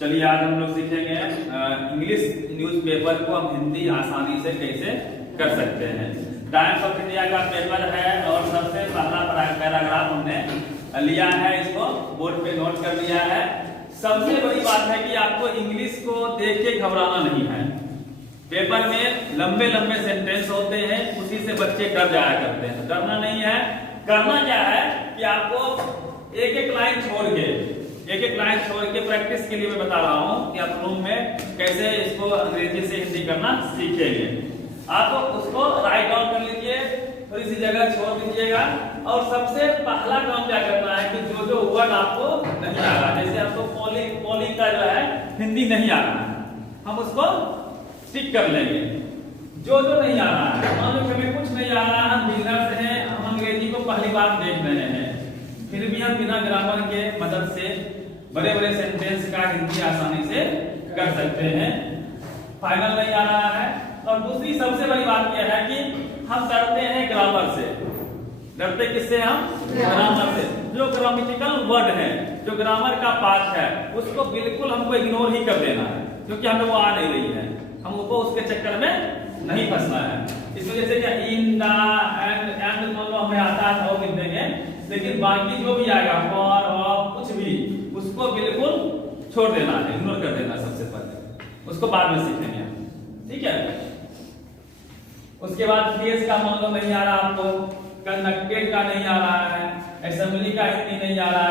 चलिए आज हम लोग सीखेंगे इंग्लिश न्यूज़पेपर को हम हिंदी आसानी से कैसे कर सकते हैं। टाइम्स ऑफ इंडिया का पेपर है और सबसे पहला पैराग्राफ हमने लिया है, इसको बोर्ड पे नोट कर लिया है। सबसे बड़ी बात है कि आपको इंग्लिश को देख के घबराना नहीं है। पेपर में लंबे लंबे सेंटेंस होते हैं, उसी से बच्चे डर जाया करते हैं। डरना नहीं है, करना क्या है कि आपको एक एक लाइन छोड़ के प्रैक्टिस के लिए मैं बता रहा हूं कि आप रूम में कैसे इसको अंग्रेजी से हिंदी करना सीखेंगे। आप उसको राइट डाउन कर लीजिए, थोड़ी सी जगह छोड़ दीजिएगा और सबसे पहला काम क्या करना है कि जो वर्ड आपको नहीं आ रहा, जैसे आपको पोलिंग का जो है हिंदी नहीं आ रहा है, हम उसको टिक कर लेंगे। जो नहीं आ रहा है, मान लो हमें कुछ नहीं आ रहा, हम बिगिनर्स हैं, हम अंग्रेजी को पहली बार देख रहे हैं, फिर भी हम बिना ग्रामर के मदद से बड़े बड़े सेंटेंस का हिंदी आसानी से कर सकते हैं। फाइनल नहीं आ रहा है। और दूसरी सबसे बड़ी बात यह है कि हम डरते हैं ग्रामर से। डरते किससे? हम ग्रामर से। जो ग्रामेटिकल वर्ड है, जो ग्रामर का पार्ट है, उसको बिल्कुल हमको इग्नोर ही कर देना है, क्योंकि हमें वो आ नहीं रही है। हमको उसके चक्कर में नहीं फंसना है। इस वजह से क्या इन द एंड मान लो हमें आता है तो लिख देंगे, लेकिन बाकी जो भी आएगा फॉर ऑफ कुछ भी उसको बिल्कुल छोड़ देना है, इग्नोर कर देना सबसे पहले, उसको बाद में सीखेंगे। ठीक है। उसके बाद केस का मान लो नहीं आ रहा आपको, कंडक्टेड का नहीं आ रहा है, असेंबली का हिंदी नहीं आ रहा है,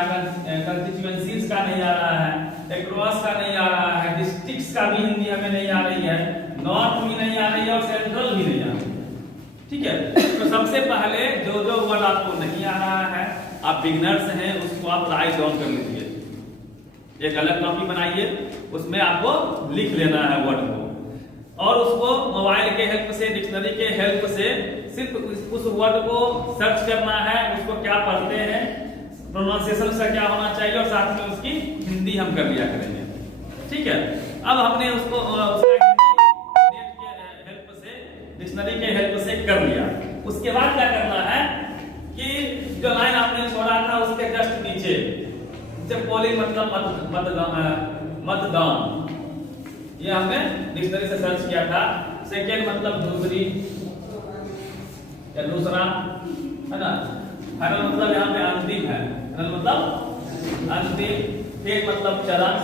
कंस्टिट्यूएंसीज का नहीं आ रहा है, अक्रॉस का नहीं आ रहा है, डिस्ट्रिक्ट्स का भी हिंदी हमें नहीं आ रही है, नॉर्थ भी नहीं आ रही है और सेंट्रल भी नहीं आ रही है। ठीक है। तो सबसे पहले जो वर्ड आपको नहीं आ रहा है, आप बिगिनर्स हैं, उसको आप राइट डाउन कर लीजिए। एक अलग कॉपी बनाइए, उसमें आपको लिख लेना है वर्ड को, और उसको मोबाइल के हेल्प से, डिक्शनरी के हेल्प से सिर्फ उस वर्ड को सर्च करना है, उसको क्या पढ़ते हैं, प्रोनाउंसिएशन उसका क्या होना चाहिए, और साथ में उसकी हिंदी हम कर लिया करेंगे। ठीक है। अब हमने उसको नेट के हेल्प से, डिक्शनरी के हेल्प से कर लिया। उसके बाद क्या करना है कि जो लाइन आपने छोड़ा था उसके जस्ट नीचे, जब पोलिंग मतलब मतदान, ये हमने डिक्शनरी से सर्च किया था। सेकेंड मतलब दूसरी या दूसरा, है ना। फाइनल मतलब यहाँ पे अंतिम है, फाइनल मतलब अंतिम। फिर मतलब चरण,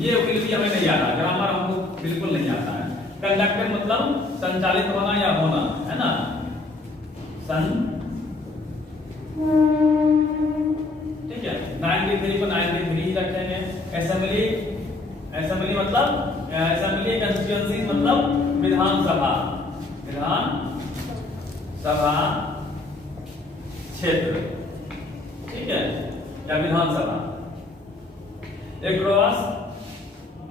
ये भी हमें नहीं आता, ग्रामर हमको बिल्कुल नहीं आता है। कंडक्टेड मतलब संचालित होना या होना, है ना। ठीक है। 93 को 93 ही रखेंगे। असेंबली मतलब असेंबली, कंस्टिट्यूएंसी मतलब विधानसभा क्षेत्र, ठीक है, या विधानसभा। एक्रॉस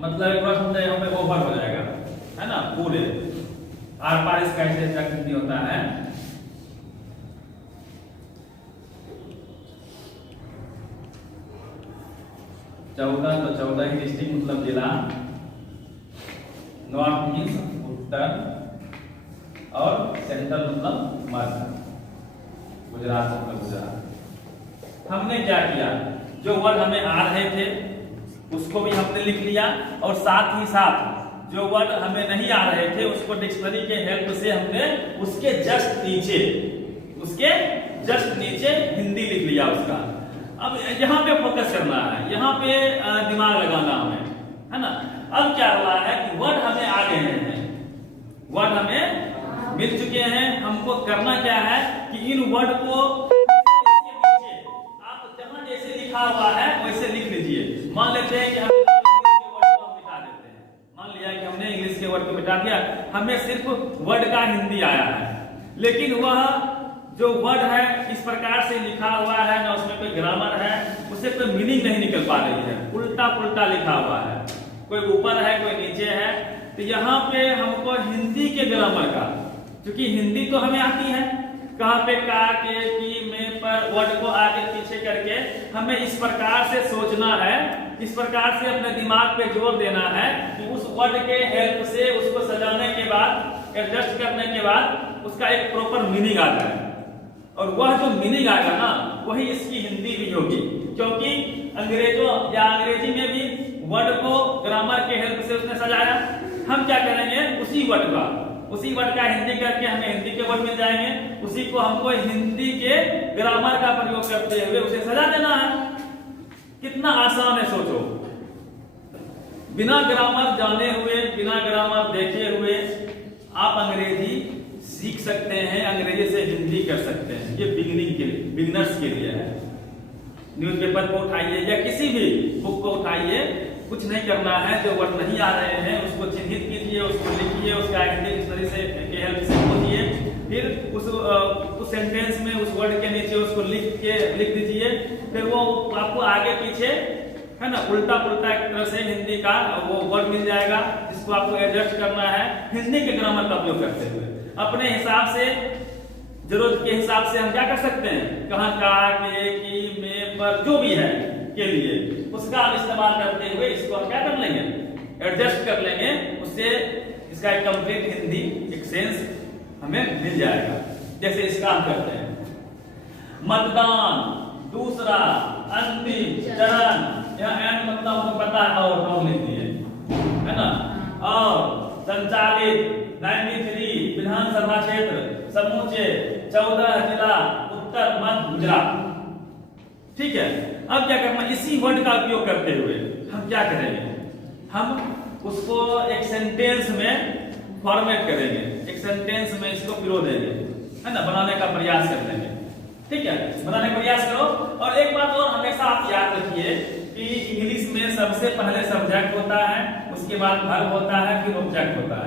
मतलब यहाँ पे ओवर हो जाएगा, है ना, पूरे आर पार इसका हिंदी होता है। चौदह तो 14 ही डिस्ट्रिक्ट मतलब जिला। नॉर्थ मीन्स उत्तर, और सेंट्रल मतलब मध्य, गुजरात मतलब गुजरात। हमने क्या किया, जो वर्ड हमें आ रहे थे उसको भी हमने लिख लिया, और साथ ही साथ जो वर्ड हमें नहीं आ रहे थे उसको डिक्शनरी के हेल्प से हमने उसके जस्ट नीचे हिंदी लिख लिया उसका। अब यहाँ पे फोकस करना है, यहाँ पे दिमाग लगाना हमें, है ना। अब क्या हुआ है कि वर्ड हमें आ गए हैं, वर्ड हमें मिल चुके हैं। हमको करना क्या है कि इन वर्ड को इसके नीचे आप जहां जैसे लिखा हुआ है वैसे लिख लीजिए। मान लेते हैं कि हम इंग्लिश के वर्ड को मिटा देते हैं, मान लिया कि हमने इंग्लिश के वर्ड को मिटा दिया, हमें सिर्फ वर्ड का हिंदी आया है, लेकिन वह जो वर्ड है इस प्रकार से लिखा हुआ है ना, उसमें कोई ग्रामर है, उससे कोई मीनिंग नहीं निकल पा रही है, उल्टा पुल्टा लिखा हुआ है, कोई ऊपर है कोई नीचे है। तो यहाँ पे हमको हिंदी के ग्रामर का, क्योंकि हिंदी तो हमें आती है, कहाँ पे का, के, की, में, पर, वर्ड को आगे पीछे करके हमें इस प्रकार से सोचना है, इस प्रकार से अपने दिमाग पे जोर देना है कि उस वर्ड के हेल्प से उसको सजाने के बाद, एडजस्ट करने के बाद उसका एक प्रॉपर मीनिंग आता है, और वह जो मीनिंग आएगा ना वही इसकी हिंदी भी होगी। क्योंकि अंग्रेजों या अंग्रेजी में भी वर्ड को ग्रामर के हेल्प से उसने सजाया। हम क्या करेंगे, उसी वर्ड का हिंदी करके हमें हिंदी के वर्ड मिल जाएंगे, उसी को हमको हिंदी के ग्रामर का प्रयोग करते हुए उसे सजा देना है। कितना आसान है सोचो, बिना ग्रामर जाने हुए, बिना ग्रामर देखे हुए आप अंग्रेजी सीख सकते हैं, अंग्रेजी से हिंदी कर सकते हैं। ये बिगिनर्स के लिए है। न्यूज़पेपर को उठाइए या किसी भी बुक को उठाइए, कुछ नहीं करना है, जो वर्ड नहीं आ रहे हैं उसको चिन्हित कीजिए, उसको लिखिए, उसका हिंदी डिक्शनरी से के हेल्प से खोजिए, फिर उस सेंटेंस में उस वर्ड के नीचे उसको लिख दीजिए, फिर वो आपको आगे पीछे है ना उल्टा पुल्टा एक तरह से हिंदी का वो वर्ड मिल जाएगा, जिसको आपको एडजस्ट करना है हिंदी के ग्रामर का उपयोग करते हुए। अपने हिसाब से, जरूरत के हिसाब से हम क्या कर सकते हैं, कहाँ का, के, की, में, पर, जो भी है के लिए उसका हम इस्तेमाल करते हुए इसको हम क्या कर लेंगे, एडजस्ट कर लेंगे, उससे इसका एक कंप्लीट हिंदी एक सेंस हमें मिल जाएगा। जैसे इसका हम करते हैं मतदान, दूसरा अंतिम चरण, यहाँ एंड मतलब हमें पता है और लिख दिए है ना, और संचालित 93 विधानसभा क्षेत्र समूचे 14 जिला उत्तर मध्य गुजरात। ठीक है, अब क्या करना, इसी वर्ड का उपयोग करते हुए हम क्या करेंगे, हम उसको एक सेंटेंस में फॉर्मेट करेंगे, एक सेंटेंस में इसको पिरो देंगे, है ना, बनाने का प्रयास कर लेंगे। ठीक है, बनाने का प्रयास करो। और एक बात और हमेशा आप याद रखिए कि इंग्लिश में सबसे पहले सब्जेक्ट होता है, उसके बाद वर्ब होता है, फिर ऑब्जेक्ट होता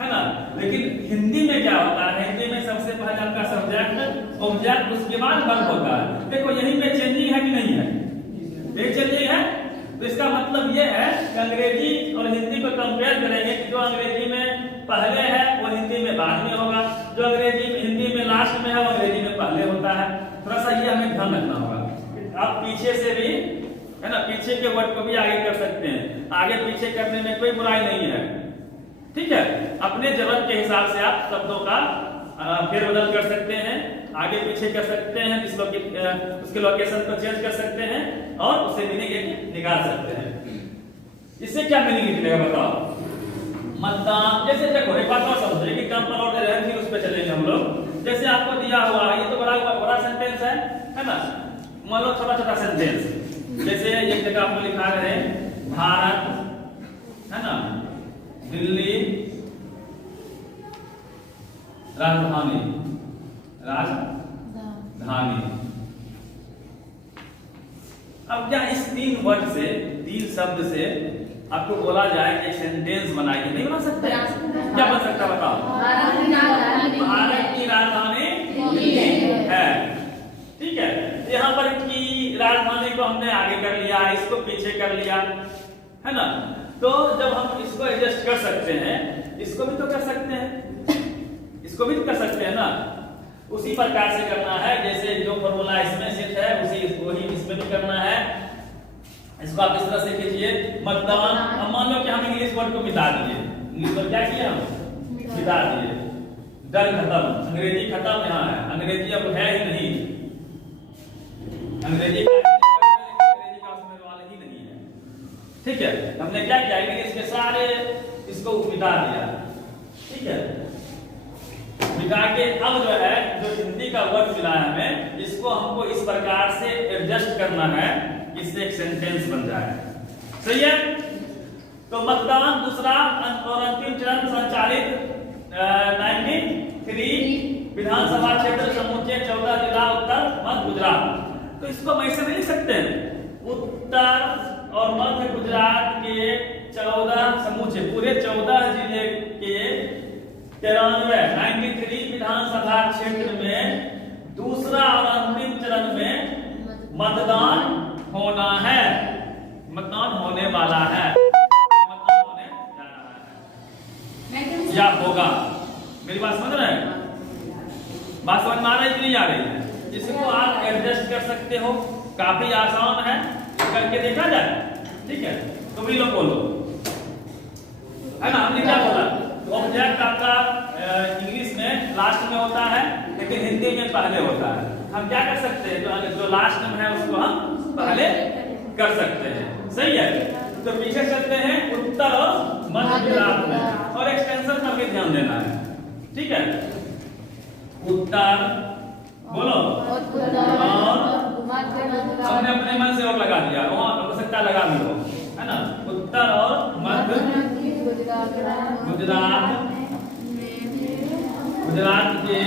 है ना। लेकिन हिंदी में क्या होता है, हिंदी में सबसे पहले आपका सब्जेक्ट, ऑब्जेक्ट, उसके बाद वर्ब होता है। देखो यहीं पे चेंजिंग है कि नहीं है, ये चेंजिंग है, तो इसका मतलब ये है कि अंग्रेजी और हिंदी को कंपेयर करेंगे कि जो अंग्रेजी में पहले है वो हिंदी में बाद में होगा, जो अंग्रेजी में हिंदी में लास्ट में है वो अंग्रेजी में पहले होता है। थोड़ा सा ये हमें ध्यान रखना होगा। आप पीछे से भी है ना, पीछे के वर्ड को भी आगे कर सकते हैं, आगे पीछे करने में कोई बुराई नहीं है। ठीक है, अपने जरूरत के हिसाब से आप शब्दों का फेरबदल कर सकते हैं, आगे पीछे कर सकते हैं, उसके लोकेशन को चेंज कर सकते हैं और उसे मीनिंग निकाल सकते हैं। इससे क्या मीनिंग निकलेगा बताओ, मतदान। जैसे देखो एक बात और समझिए कि कंपाउंड ऑर्डर है, फिर उस पे चलेंगे हम लोग। जैसे आपको दिया हुआ है, ये तो बड़ा सेंटेंस है ना, मान लो छोटा छोटा सेंटेंस। जैसे एक जगह आपको लिखा है भारत है ना, दिल्ली राजधानी, अब क्या इस तीन वर्ड से, तीन शब्द से आपको बोला जाए एक सेंटेंस बनाइए, नहीं बना सकते? क्या बन सकता बताओ? भारत की राजधानी दिल्ली है। ठीक है, यहाँ पर की राजधानी को हमने आगे कर लिया, इसको पीछे कर लिया, है ना। तो जब हम इसको एडजस्ट कर सकते हैं, इसको भी तो कर सकते हैं, इसको भी तो कर सकते हैं ना। उसी प्रकार से करना है, जैसे जो फॉर्मूला इसमें सेट है उसी वही इसमें भी करना है। इसको आप इस तरह से कीजिए, मतदान। अब मान लो कि हम इंग्लिश वर्ड को मिटा दिए, इंग्लिश वर्ड क्या किया हम मिटा दिए, डर खत्म, अंग्रेजी खत्म, यहाँ है अंग्रेजी अब है ही नहीं, अंग्रेजी का उसमें वाला ही नहीं है। ठीक है, हमने क्या किया, इंग्लिश के सारे इसको मिटा दिया। ठीक है, मिटा के अब जो है जो हिंदी का वर्ड मिला है हमें, इसको हमको इस प्रकार से एडजस्ट करना है, इससे एक सेंटेंस बन जाए। सही है, तो मतदान दूसरा और अंतिम चरण संचालित 93 विधानसभा क्षेत्र समूचे 14 जिला उत्तर मध्य गुजरात। तो इसको हम ऐसे नहीं लिख सकते हैं, उत्तर और मध्य गुजरात के 14 समूचे, पूरे 14 जिले के 93 विधानसभा क्षेत्र में दूसरा और अंतिम चरण में मतदान होना है, मतदान होने वाला है, मतदान होने जा रहा है या होगा। मेरी बात समझ रहे हैं? बात समझ में आ रही है कि नहीं आ रही है? इसको आप एडजस्ट कर सकते हो, काफी आसान है, करके देखा जाए। ठीक है, तो भी लोग बोलो, है ना। हमने क्या बोला, ऑब्जेक्ट आपका इंग्लिश में लास्ट में होता है, लेकिन हिंदी में पहले होता है। हम क्या कर सकते हैं, जो लास्ट में है उसको हम पहले कर सकते हैं। सही है, तो पीछे चलते हैं उत्तर और मध्य गुजरात में, और एक्सटेंशन पर भी ध्यान देना है। ठीक है, उत्तर बोलो और हमने अपने मन से और लगा दिया, वहां हो सकता लगा भी हो, है ना। उत्तर और मध्य गुजरात के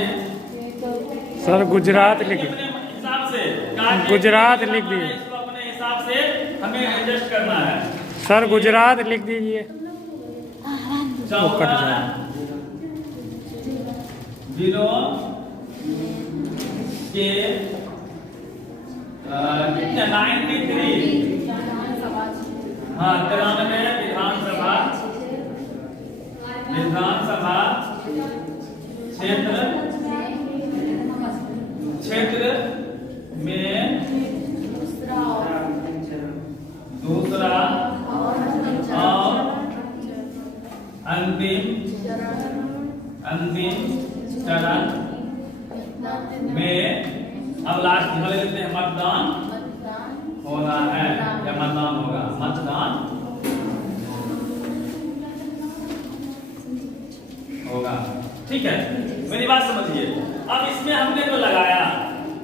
सर गुजरात लिख अपने हिसाब से गुजरात लिख दीजिए। इसको अपने हिसाब से हमें एडजस्ट करना है। सर गुजरात लिख दीजिए। चौथा जिलों के कितने 93 हाँ 93 विधानसभा क्षेत्र में दूसरा और अंतिम चरण में, अब लास्ट में लेते हैं मतदान होना है या मतदान होगा, मतदान होगा। ठीक है, मेरी बात समझिए। अब इसमें हमने जो लगाया,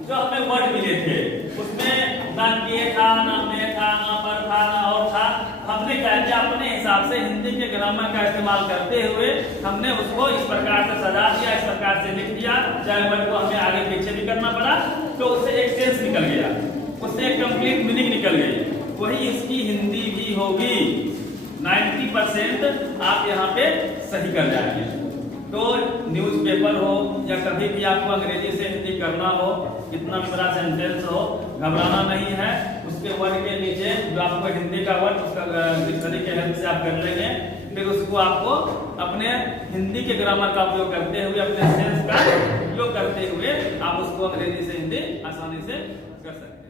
जो हमें वर्ड मिले थे, उसमें ना के था, ना में था, ना पर था, ना और था। हमने क्या किया, अपने हिसाब से हिंदी के ग्रामर का इस्तेमाल करते हुए हमने उसको इस प्रकार से सजा दिया, इस प्रकार से लिख दिया। चाहे वर्ड को हमें आगे पीछे भी करना पड़ा, तो उससे एक सेंस निकल गया, उससे एक कंप्लीट मीनिंग निकल गई। वही इसकी हिंदी भी होगी। 90% आप यहाँ पे सही कर जाएंगे। तो न्यूज़पेपर हो या कभी भी आपको अंग्रेजी से हिंदी करना हो, कितना भी बड़ा सेंटेंस हो, घबराना नहीं है। उसके वर्ड के नीचे जो आपको हिंदी का वर्ड, उसका डिक्शनरी के हेल्प से आप कर लेंगे। फिर उसको आपको अपने हिंदी के ग्रामर का उपयोग करते हुए, अपने सेंस का उपयोग करते हुए आप उसको अंग्रेजी से हिंदी आसानी से कर सकते हैं।